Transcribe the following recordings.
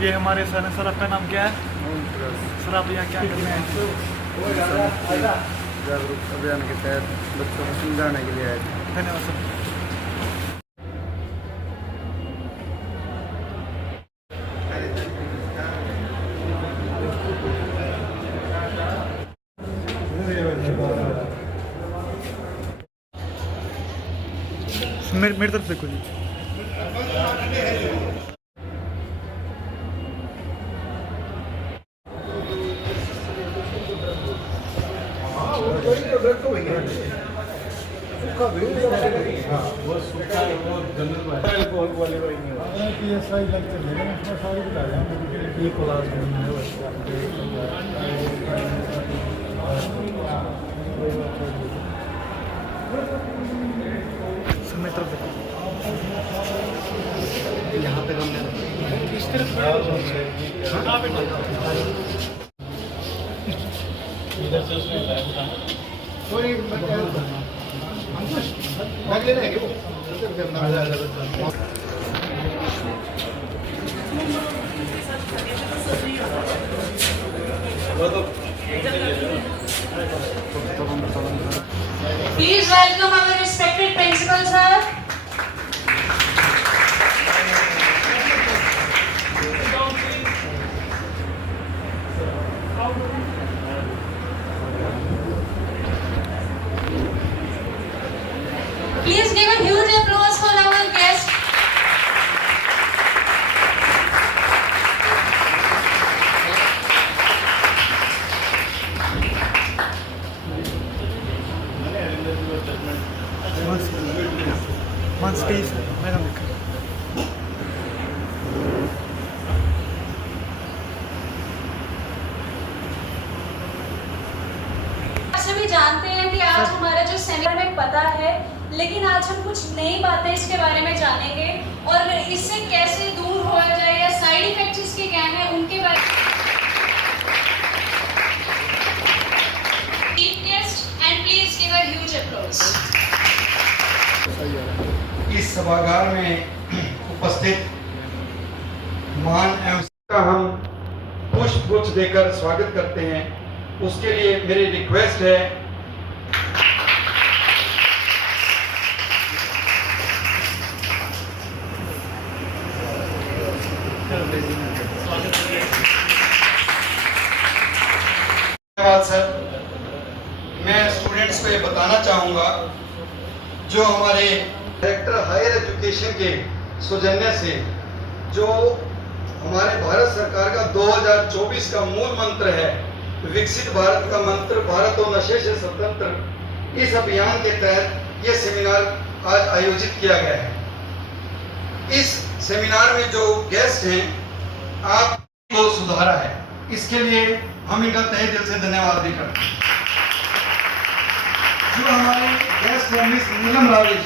ये हमारे सर हैं। सर आपका नाम क्या है? सर आप यहाँ क्या कर रहे हैं? जागरूक अभियान के तहत बच्चों को समझाने के लिए आए थे। धन्यवाद सर। मेरी तरफ देखो जी। मेरी तरफ देखो। यहाँ पे हम इस तरफ इधर से उसमें कोई बैग लेना है क्या? Please welcome our respected principal sir. Please give a huge applause for our guest. One space, madam देखो। सभी जानते हैं कि आज हमारा जो सेमिनार में पता है, लेकिन आज हम कुछ नई बातें इसके बारे में जानेंगे और इससे कैसे दूर हो जाए या साइड इफेक्ट्स इसके क्या हैं उनके बारे में। Chief guest and please give a huge applause. इस सभागार में उपस्थित महान एवं का हम पुष्प गुच्छ देकर स्वागत करते हैं। उसके लिए मेरी रिक्वेस्ट है धन्यवाद सर। मैं स्टूडेंट्स को ये बताना चाहूँगा, जो हमारे डायरेक्टर हायर एजुकेशन के सौजन्य से जो हमारे भारत सरकार का 2024 का मूल मंत्र है, विकसित भारत का मंत्र, भारत और नशे से स्वतंत्र, इस अभियान के तहत ये सेमिनार आज आयोजित किया गया है। इस सेमिनार में जो गेस्ट हैं, आपको सुधारा है, इसके लिए हम इनका तहे दिल से धन्यवाद भी करते हैं। जो हमारे गेस्ट हैं मिस नीलम राविश,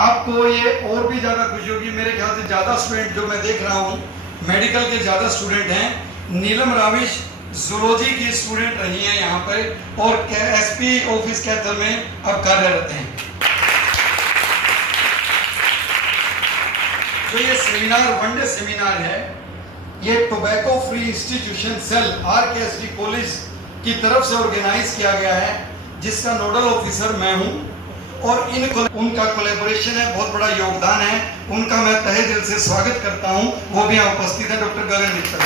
आपको ये और भी ज्यादा खुशी होगी। मेरे ख्याल से ज्यादा स्टूडेंट जो मैं देख रहा हूँ, मेडिकल के ज्यादा स्टूडेंट हैं। नीलम राविश जूलॉजी की स्टूडेंट रही हैं यहाँ पर और एसपी ऑफिस कैथल में अब कार्यरत हैं। जो ये सेमिनार वनडे सेमिनार है, ये tobacco free institution cell RKSD college की तरफ से ऑर्गेनाइज किया गया है, जिसका नोडल ऑफिसर मैं हूं और उनका कोलैबोरेशन है, बहुत बड़ा योगदान है। उनका मैं तहे दिल से स्वागत करता हूं। वो भी यहाँ उपस्थित है, डॉक्टर गगन मित्तल।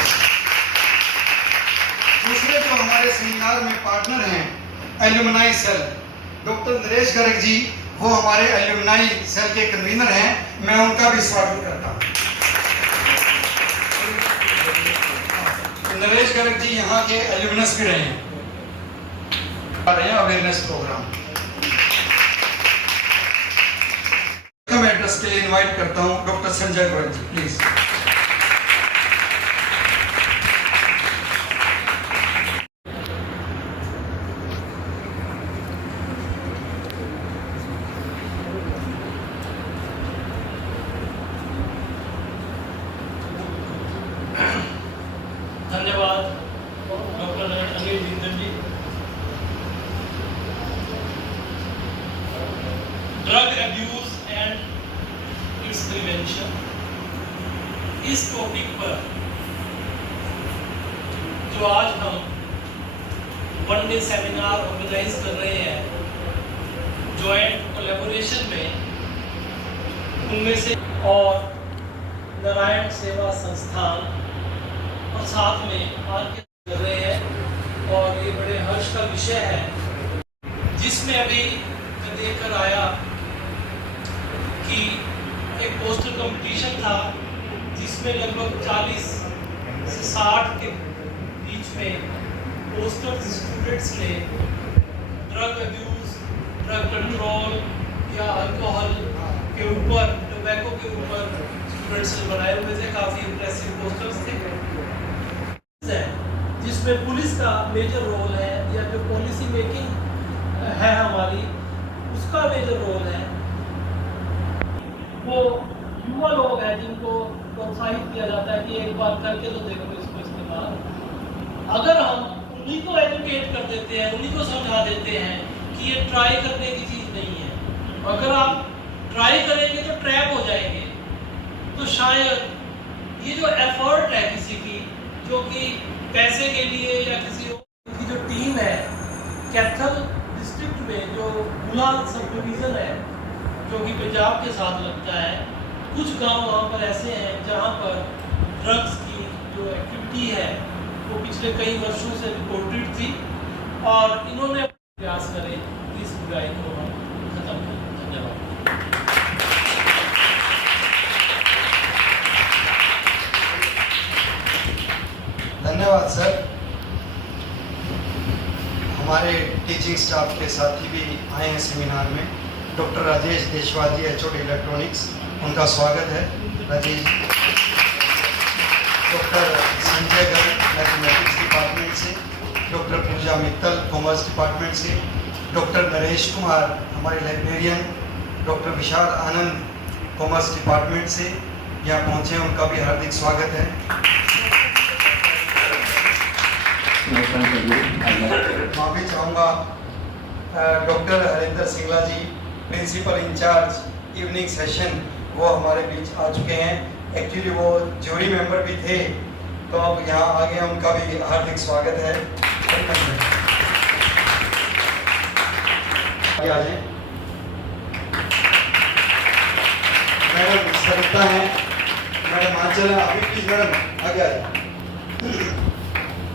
दूसरे जो हमारे सेमिनार में पार्टनर हैं, alumni cell, doctor Naresh Garg ji, वो हमारे एल्यूमनाई सेल के कन्वीनर हैं। मैं उनका भी स्वागत करता हूँ। नरेश गर्ग जी यहाँ के एल्यूमनस भी रहे हैं, अवेयरनेस प्रोग्राम। एड्रेस के लिए इनवाइट करता हूँ डॉक्टर संजय गोयल जी, प्लीज। धन्यवाद doctor Anil Jindal ji. Drug abuse and its prevention, इस टॉपिक पर जो आज हम 1 डे सेमिनार ऑर्गेनाइज कर रहे हैं जॉइंट कोलैबोरेशन में, उनमें से और नारायण सेवा संस्थान और साथ में आर के कर रहे हैं, और ये बड़े हर्ष का विषय है जिसमें अभी मैं देखकर आया कि एक पोस्टर कंपटीशन था जिसमें लगभग 40 से 60 के बीच में पोस्टर स्टूडेंट्स ने ड्रग अब्यूज, ड्रग कंट्रोल या अल्कोहल के ऊपर, टोबैको के ऊपर स्टूडेंट्स ने बनाए हुए थे। काफ़ी इंप्रेसिव पोस्टर्स थे जिसमें पुलिस का मेजर रोल है, या जो पॉलिसी मेकिंग है हमारी, उसका मेजर रोल है। वो युवा लोग हैं जिनको प्रोत्साहित किया जाता है कि एक बार करके तो देखो इसको इस्तेमाल। अगर हम उन्हीं को एजुकेट कर देते हैं, उन्हीं को समझा देते हैं कि ये ट्राई करने की चीज़ नहीं है, अगर आप ट्राई करेंगे तो ट्रैप हो जाएंगे, तो शायद ये जो एफर्ट है किसी की, जो कि पैसे के लिए या किसी और की जो टीम है, कैथल डिस्ट्रिक्ट में जो बुलाल सब डिवीज़न है जो कि पंजाब के साथ लगता है, कुछ गांव वहाँ पर ऐसे हैं जहाँ पर ड्रग्स की जो एक्टिविटी है वो पिछले कई वर्षों से रिपोर्टेड थी, और इन्होंने प्रयास करे इस बुराई को हम खत्म करें। धन्यवाद। धन्यवाद सर। हमारे टीचिंग स्टाफ के साथी भी आए हैं सेमिनार में। डॉक्टर राजेश देशवाल जी, HOD इलेक्ट्रॉनिक्स, उनका स्वागत है। Rajesh. Doctor Sanjay Garg mathematics department से, डॉक्टर पूजा मित्तल कॉमर्स डिपार्टमेंट से, डॉक्टर नरेश कुमार हमारे लाइब्रेरियन, डॉक्टर विशाल आनंद कॉमर्स डिपार्टमेंट से यहाँ पहुँचे, उनका भी हार्दिक स्वागत है। माफी चाहूँगा डॉक्टर हरिंदर सिंगला जी, प्रिंसिपल इंचार्ज इवनिंग सेशन, वो हमारे बीच आ चुके हैं। एक्चुअली वो ज्यूरी मेंबर भी थे, तो अब यहाँ आ गए, उनका भी हार्दिक स्वागत है। आ जाए मैडम सरिता हैं, मैडम आंचल हैं, अभी प्लीज मैडम आगे आ जाए,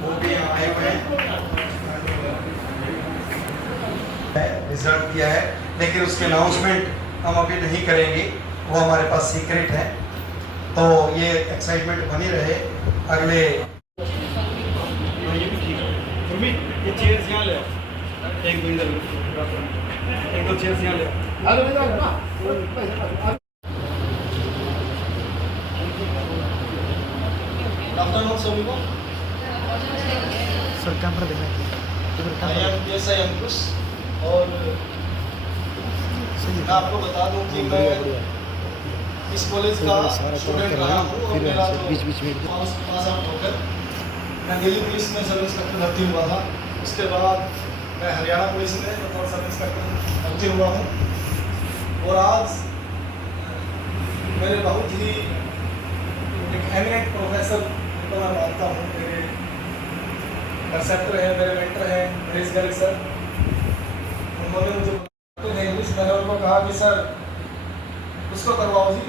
वो भी यहाँ आए हुए हैं। रिजल्ट दिया है, लेकिन उसके अनाउंसमेंट हम अभी नहीं करेंगे, वो हमारे पास सीक्रेट है, तो ये एक्साइटमेंट बनी रहे अगले। ये चेयर्स यहाँ ले आओ, एक दो इधर, एक दो चेयर्स यहाँ ले आओ। आफ्टरनून सभी को। सर कैमरा देखना PSI अंकुश, और मैं आपको बता दूं कि मैं इस कॉलेज का स्टूडेंट रहा हूँ, और मेरा बीच में पास आउट होकर मैं दिल्ली पुलिस में सब इंस्पेक्टर भर्ती हुआ था। उसके बाद मैं हरियाणा पुलिस में बतौर सब इंस्पेक्टर भर्ती हुआ हूँ, और आज मेरे बहुत ही एक एमिनेंट प्रोफेसर को मैं मानता हूँ, मेरे कंसेप्टर हैं, मेरे मेंटर हैं नरेश गर्ग सर। उन्होंने मुझे इंग्लिश, मैंने उनको कहा कि सर उसको करवाओ जी।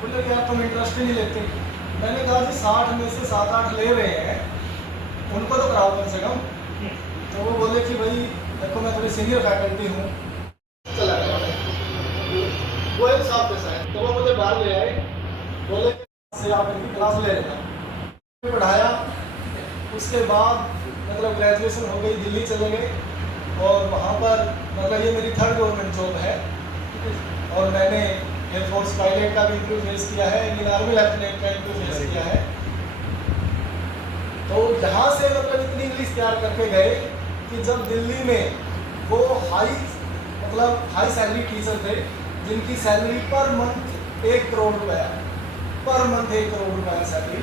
बोले कि आप तुम इंटरेस्ट ही नहीं लेते। मैंने कहा जी 60 में से 7-8 ले रहे हैं, उनको तो कराओ कम से कम। तो वो बोले कि भाई देखो मैं थोड़ी सीनियर फैकल्टी हूँ, चला गया वो एक साहब पैसा है। तो वो मुझे बाहर ले आए, बोले से आप इनकी क्लास ले लेना। पढ़ाया, उसके बाद मतलब ग्रेजुएशन हो गई, दिल्ली चले गए, और वहाँ पर मतलब ये मेरी 3rd गवर्नमेंट जॉब है, और मैंने एयरफोर्स पायलट का भी इंटरव्यू फेस किया है, इंडियन आर्मी लेफ्टिनेंट का इंटरव्यू फेस किया है। तो यहाँ से मतलब इतनी इंग्लिश तैयार करके गए कि जब दिल्ली में वो हाई सैलरी टीचर थे, जिनकी सैलरी पर मंथ 1 करोड़ रुपया, पर मंथ 1 करोड़ रुपया सैलरी,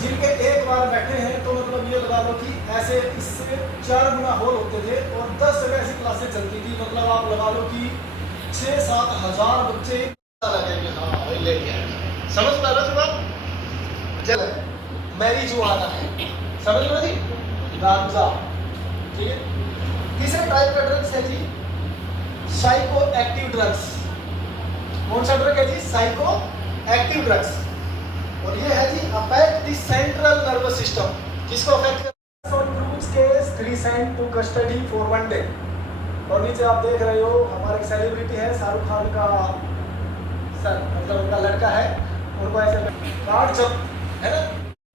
जिनके एक बार बैठे हैं तो मतलब ये लगा लो कि ऐसे इससे 4 गुना हॉल होते थे, और 10 जगह ऐसी क्लासें चलती थी। मतलब आप लगा लो कि 6-7 हज़ार बच्चे समझ पा रहे जल है, मैरिजुआना है, समझ लो जी, गांजा, ठीक है। तीसरे टाइप का ड्रग्स है जी साइको एक्टिव ड्रग्स। कौन सा ड्रग है जी? Psycho active drugs. और ये है जी affect the central nervous system. किसको अफेक्ट करता है? On cruise case 3 sent to custody for 1 day. और नीचे आप देख रहे हो हमारे सेलिब्रिटी है शाहरुख खान का सर, मतलब उनका लड़का है, उनको ऐसे कार्ड जब है ना,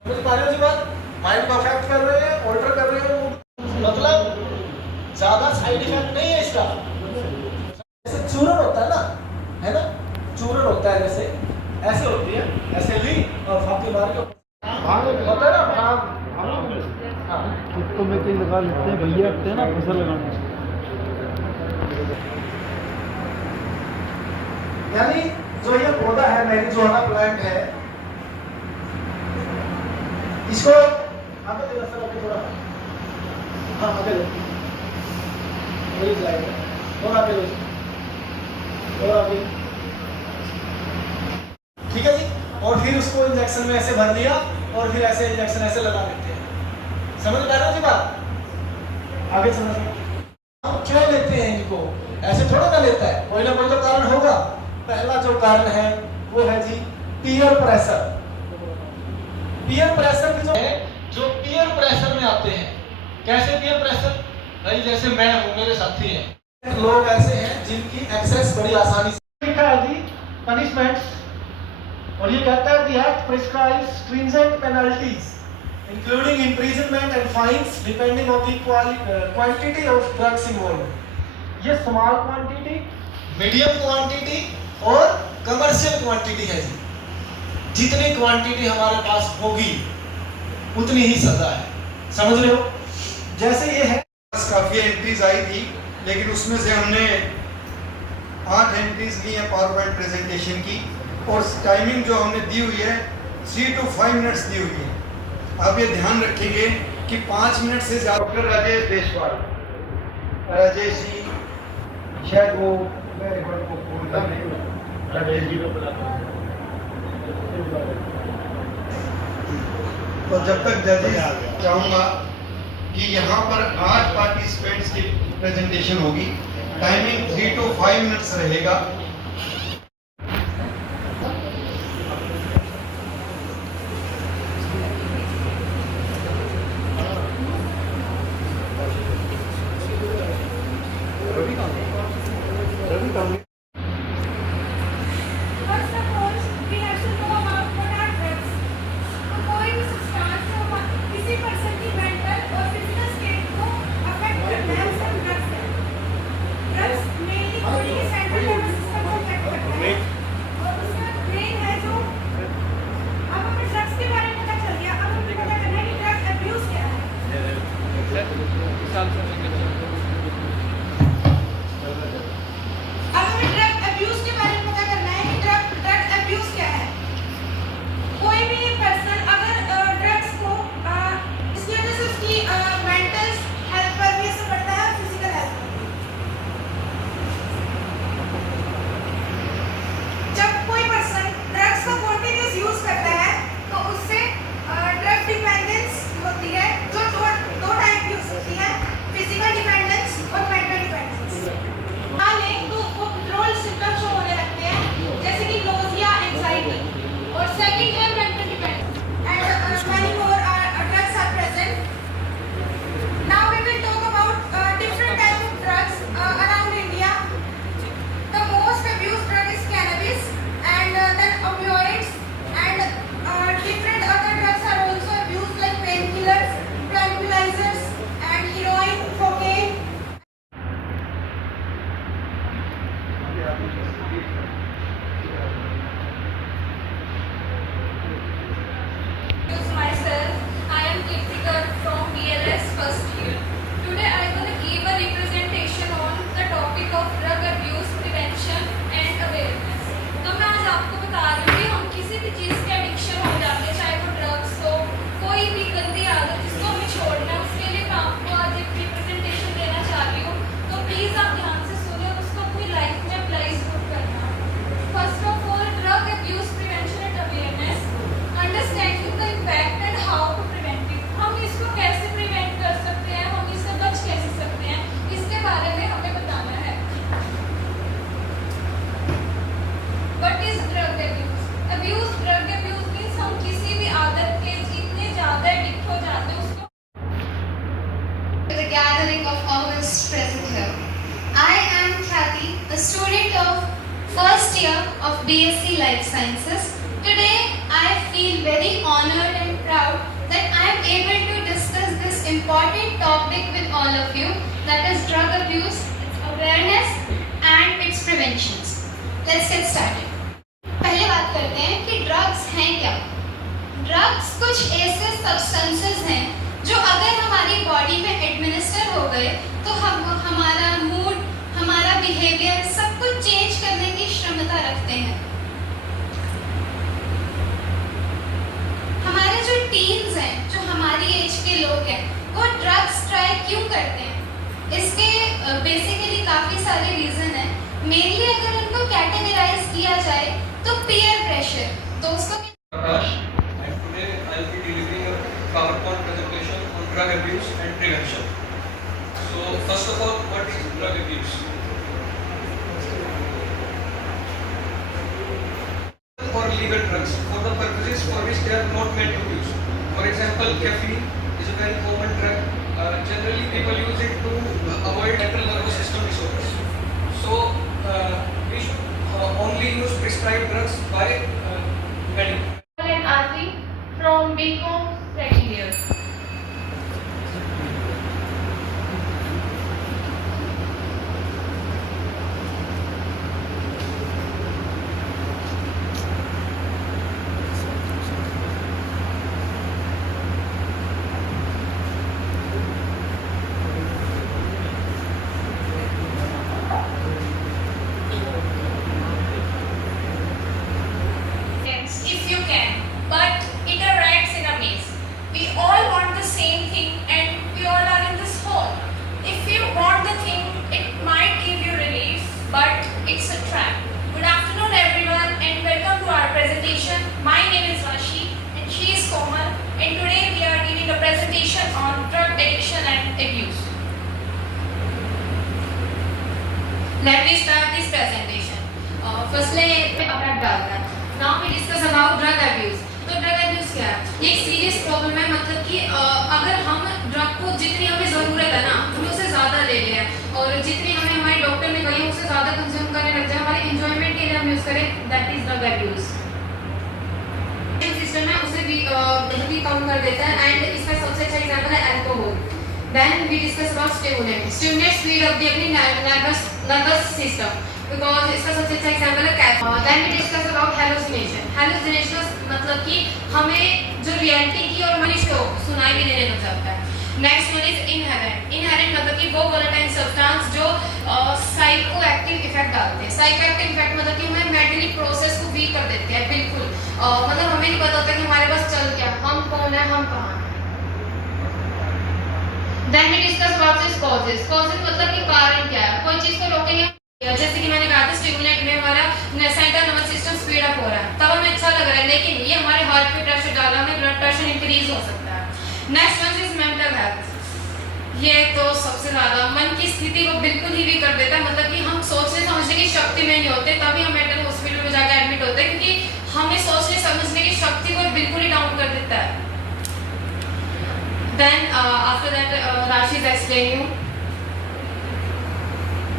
समझ पा रहे हो जी बात? माइंड को अफेक्ट कर रहे हैं, ऑल्टर कर रहे हैं, मतलब ज्यादा साइड इफेक्ट नहीं है इसका। जैसे चूरन होता है ना, है ना, चूरन होता है जैसे, ऐसे होती है, ऐसे ली और फाकी मार के होता है ना भाग। हाँ, इसको में कहीं लगा लेते हैं भैया, आते हैं ना फसल लगाने। यानी जो ये पौधा है मैरिजुआना प्लांट है, इसको आगे दे सर, आगे थोड़ा, हाँ आगे दे, वही जाएगा और आगे दे, और आगे, ठीक है जी। और फिर उसको इंजेक्शन में ऐसे भर दिया और फिर ऐसे इंजेक्शन ऐसे लगा देते हैं। समझ पा रहे हो जी बात? आगे समझ, हम क्यों लेते हैं इनको? ऐसे थोड़ा ना लेता है, कोई ना कोई तो कारण होगा। पहला जो कारण है वो है जी पीयर प्रेशर। पीयर प्रेशर की जो पीयर प्रेशर में आते हैं। कैसे पीयर प्रेशर? भाई जैसे मैं हूं, मेरे साथी हैं, लोग ऐसे हैं जिनकी एक्सेस बड़ी आसानी से। लिखा है जी पनिशमेंट्स, और ये कहता है the act prescribes stringent penalties including imprisonment and fines depending on the quantity of drugs involved. ये स्मॉल क्वांटिटी, मीडियम क्वांटिटी और कमर्शियल क्वांटिटी है जी। जितनी क्वांटिटी हमारे पास होगी उतनी ही सजा है, समझ रहे हो? जैसे ये है, काफी एंट्रीज आई थी, लेकिन उसमें से हमने 8 एंट्रीज ली है पावर पॉइंट प्रेजेंटेशन की, और टाइमिंग जो हमने दी हुई है 3 to 5 मिनट्स दी हुई है। आप ये ध्यान रखेंगे कि 5 मिनट से ज्यादा। डॉक्टर राजेश देशवाल, राजेश जी, शायद वो मैं रिकॉर्ड को बोलता नहीं, राजेश जी को बुलाता। तो जब तक जजेस, चाहूँगा कि यहाँ पर 8 पार्टिसिपेंट्स की प्रेजेंटेशन होगी, टाइमिंग 3 to 5 मिनट्स रहेगा। First of all, we have to know about what are drugs. तो कोई भी substance जो किसी person की mental और physical state को affect करता है, उसे हम drugs कहते हैं। Drugs mainly body के central nervous system topic with all of you, that is drug abuse, its awareness and its preventions. Let's get started. पहले बात करते हैं कि ड्रग्स हैं क्या। ड्रग्स कुछ ऐसे सब्सटेंसेस हैं जो अगर हमारी बॉडी में एडमिनिस्टर हो गए तो हम हमारा मूड, हमारा बिहेवियर सब कुछ चेंज करने की क्षमता रखते हैं। हमारे जो टीन्स हैं, जो हमारी एज के लोग हैं, वो ड्रग्स ट्राई क्यों करते हैं? इसके बेसिकली काफ़ी सारे रीज़न हैं। मेनली अगर उनको कैटेगराइज किया जाए तो पीयर प्रेशर, दोस्तों के Prakash, and today I will be delivering a PowerPoint presentation on drug abuse and prevention. So, first of all, what is drug abuse? For illegal drugs, for the purposes for which they are not meant to use. For example, caffeine is a very common drug. Generally, people use it to avoid central nervous system disorders. So, we should only use prescribed drugs by medical. And Aarti from BCom second year. if you can, but it arrives in a maze. We all want the same thing and we all are in this hole. If you want the thing, it might give you relief, but it's a trap. Good afternoon everyone and welcome to our presentation. My name is Rashi and she is Komal, and today we are giving a presentation on drug addiction and abuse. Let me start this presentation. Firstly, अपना डालना। Now we discuss about drug abuse. तो drug abuse क्या है? ये एक serious problem है, मतलब कि अगर हम ड्रग को जितनी हमें ज़रूरत है ना, हम उससे ज़्यादा ले लें और जितनी हमें हमारे डॉक्टर ने कही उससे ज़्यादा कंज्यूम करने लग जाए, हमारे एंजॉयमेंट के लिए हम यूज़ करें, that is drug abuse. System है उसे भी काउंट कर देता है एंड इसका सबसे अच्छा एग्जांपल है alcohol. Then we discuss about stimulants. Stimulants speed up the nervous system. Because इसका सबसे अच्छा एग्जांपल है caffeine. Then we discuss about hallucination. Hallucination मतलब कि हमें जो रियलिटी की और मनीष को सुनाई भी देने लग जाता है. Next one is inherent. Inherent मतलब कि वो volatile substance जो psychoactive effect डालते हैं. Psychoactive effect मतलब कि हमें mentally process को weak कर देते हैं बिल्कुल. मतलब हमें नहीं पता होता कि हमारे पास चल क्या, हम कौन है, हम कहाँ हैं. Then we discuss about its causes. Causes मतलब कि कारण क्या है, कोई चीज़ को रोकेंगे. जैसे कि मैंने कहा था स्टिमुलेंट में हमारा central nervous system speed up हो रहा है, तब हमें अच्छा लग रहा है, लेकिन ये हमारे हार्ट पे प्रेशर डाल रहा है, हमें ब्लड प्रेशर इंक्रीज हो सकता है. Next one is mental health. ये तो सबसे ज़्यादा मन की स्थिति को बिल्कुल ही वीक कर देता है, मतलब कि हम सोचने समझने की शक्ति में नहीं होते, तभी हम मेंटल हॉस्पिटल में जाकर एडमिट होते हैं, क्योंकि हमें सोचने समझने की शक्ति को बिल्कुल ही डाउन कर देता है. Then after that Rashi is explaining.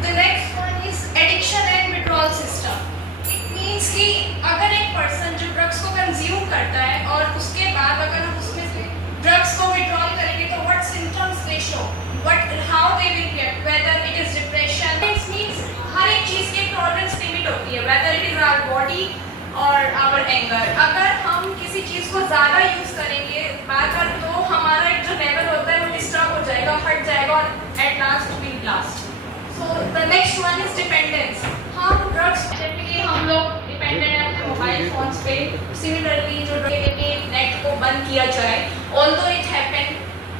The next one is addiction and withdrawal system. It means कि अगर एक person जो drugs को consume करता है और उसके बाद अगर हम उसमें से drugs को withdrawal करेंगे तो what symptoms they show, how they will react, whether it is depression. It means हर एक चीज़ की tolerance limit होती है, whether it is our body और our anger. अगर हम किसी चीज़ को ज़्यादा यूज़ करेंगे बार-बार तो हमारा जो लेवल होता है वो डिस्टर्ब हो जाएगा, हट जाएगा और at last will blast. So the next one is dependence. हम ड्रग्स के हम लोग डिपेंडेंट हैं अपने मोबाइल फोन्स पे. सिमिलरली जो नेट को बंद किया जाए, ऑल्दो इट हैपन,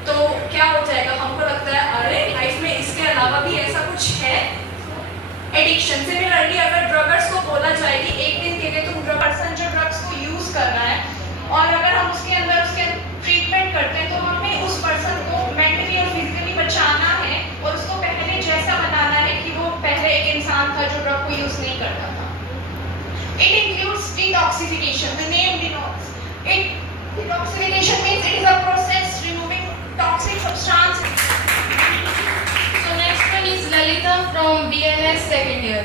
तो क्या हो जाएगा, हमको लगता है अरे लाइफ में इसके अलावा भी ऐसा कुछ है. एडिक्शन. सिमिलरली अगर ड्रगर्स को बोला जाए कि एक दिन के लिए तुम पर्सन जो ड्रग्स को यूज़ कर रहा है और अगर हम उसके अंदर ट्रीटमेंट करते हैं तो हमें उस पर्सन को मेंटली और फिजिकली बचाना है और उसको पहले जैसा बनाना है कि वो पहले एक इंसान था जो ड्रग को यूज़ नहीं करता था. It includes detoxification. The name denotes it. Detoxification means it is a process removing toxic substances. So next one is Lalita from BLS second year.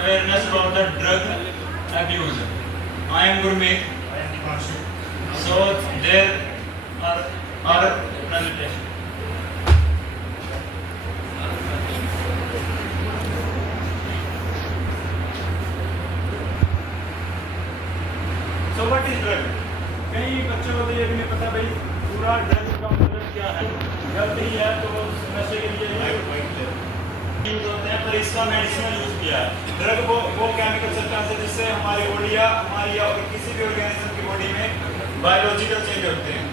awareness about the drug abuse. I am Gurmeet. So there are presentation. So what is drug? कई बच्चों को तो ये भी नहीं पता भाई पूरा ड्रग का मतलब क्या है। गलती है तो नशे के लिए यूज होते हैं, पर इसका मेडिसिनल यूज किया है। ड्रग वो केमिकल सब्सटेंस है जिससे हमारी बॉडी या हमारी या किसी भी ऑर्गेनिज्म की बॉडी में बायोलॉजिकल चेंज होते हैं।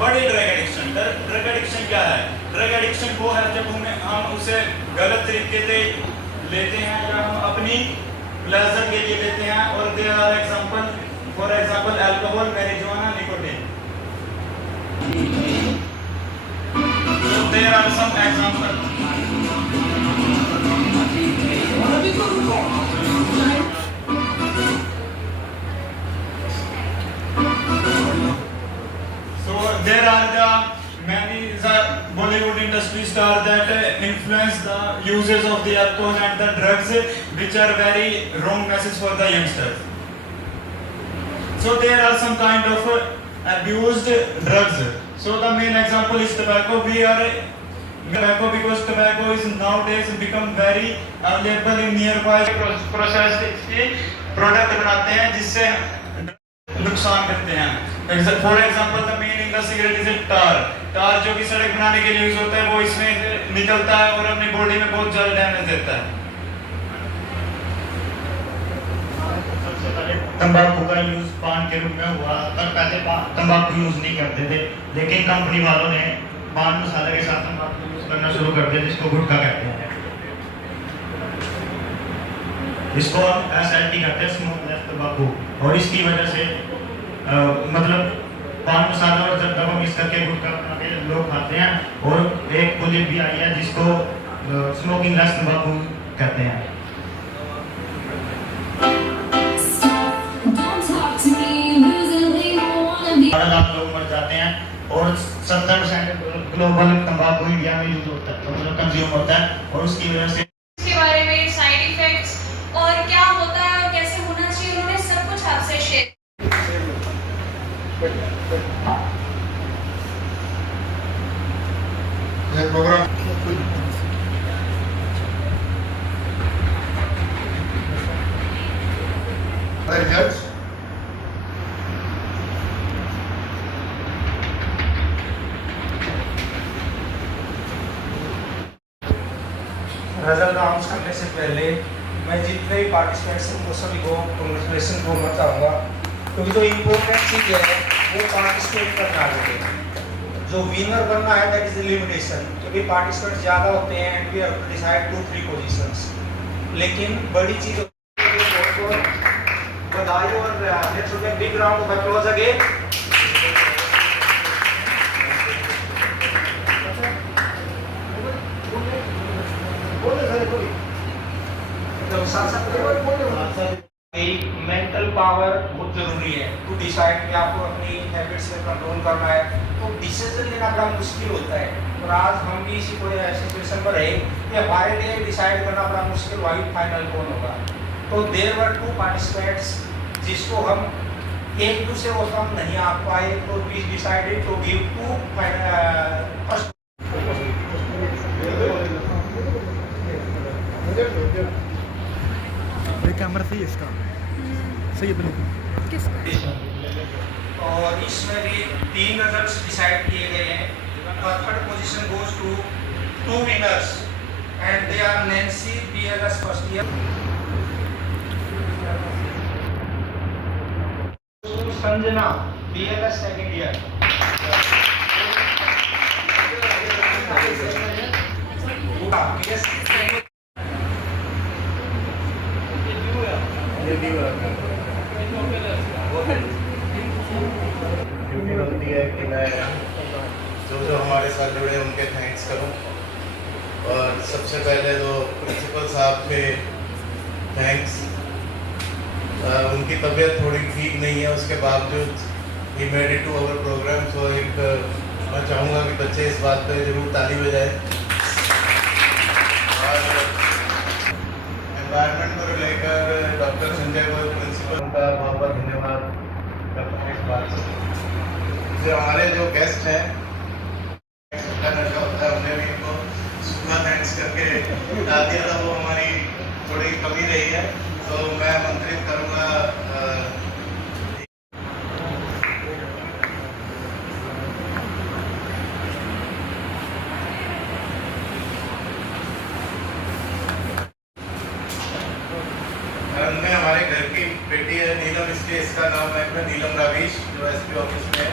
बट ये ड्रग एडिक्शन, ड्रग एडिक्शन क्या है? ड्रग एडिक्शन वो है जब हम उसे गलत तरीके से लेते हैं या हम अपनी प्लेजर के लिए लेते हैं। और there are example, for example alcohol, marijuana, nicotine. So there are some examples. So there are the many Bollywood industry stars that influence the uses of the alcohol and the drugs, which are very wrong message for the youngsters. So there are some kind of abused drugs. So the main example is tobacco. We are tobacco because tobacco is nowadays become very available in nearby processed product बनाते हैं जिससे नुकसान करते हैं। For example, the main in the cigarette is tar. tar जो कि सड़क बनाने के लिए यूज होता है वो इसमें निकलता है और अपनी बॉडी में बहुत ज्यादा डैमेज देता है। तंबाकू का यूज पान के रूप में हुआ, पर पहले तंबाकू यूज नहीं करते थे, लेकिन कंपनी वालों ने पान मसाले के साथ तंबाकू यूज करना शुरू कर दिया, जिसको गुटखा कहते हैं। इसको हम SLT कहते हैं, स्मोकलेस तंबाकू। और इसकी वजह से मतलब पान मसाला और जर्दा मिक्स करके गुटखा बना के लोग खाते हैं। और एक पुलिस भी आई है जिसको स्मोकिंग लेस तंबाकू कहते हैं। लाख लोग मर जाते हैं और 70% ग्लोबल तंबाकू इंडिया में यूज होता है, मतलब कंज्यूम होता है। और उसकी वजह से इसके बारे में साइड इफेक्ट्स और क्या होता है और कैसे होना चाहिए उन्होंने सब कुछ आपसे शेयर। प्रोग्राम जज रिजल्ट अनाउंस करने से पहले मैं जितने भी पार्टिसिपेंट्स हैं उनको सभी को कंग्रेचुलेसन बोलना चाहूँगा, क्योंकि जो इम्पोर्टेंट चीज़ है वो पार्टिसिपेट करना है। जो विनर बनना है दैट इज द लिमिटेशन, क्योंकि पार्टिसिपेंट ज़्यादा होते हैं and we have to decide 2-3 positions. लेकिन बड़ी चीज़ बधाई और let's give big round of applause again. Mental power बहुत जरूरी है टू डिसाइड कि आपको अपनी हैबिट्स में कंट्रोल करना है, तो डिसीजन लेना बड़ा मुश्किल होता है। और आज हम भी इसी कोई सिचुएशन पर है कि हमारे लिए डिसाइड करना बड़ा मुश्किल वाइड फाइनल कौन होगा। तो देयर वर 2 पार्टिसिपेंट्स जिसको हम एक दूसरे को हम नहीं आ पाए, तो we decided to give 2 first. Camera सही है इसका, सही है बिल्कुल। और इसमें भी 3 रिजल्ट्स डिसाइड किए गए हैं। Third position goes to 2 winners and they are Nancy BLS first year, Sanjana BLS second year. Duty बनती है कि मैं जो हमारे साथ जुड़े उनके थैंक्स करूं। और सबसे पहले तो प्रिंसिपल साहब के थैंक्स। उनकी तबीयत थोड़ी ठीक नहीं है, उसके बावजूद ही made it to our programme. So एक मैं चाहूँगा कि बच्चे इस बात पे जरूर ताली बजाएं। और जो हमारे जो गेस्ट हैं सूखा नशा होता है, हमने भी इनको सूखा थैंक्स करके डाल दिया था, वो हमारी थोड़ी कमी रही है, तो मैं आमंत्रित करूँगा में हमारे घर की बेटी है नीलम, इसलिए इसका नाम है नीलम रावीश, जो एसपी ऑफिस में है।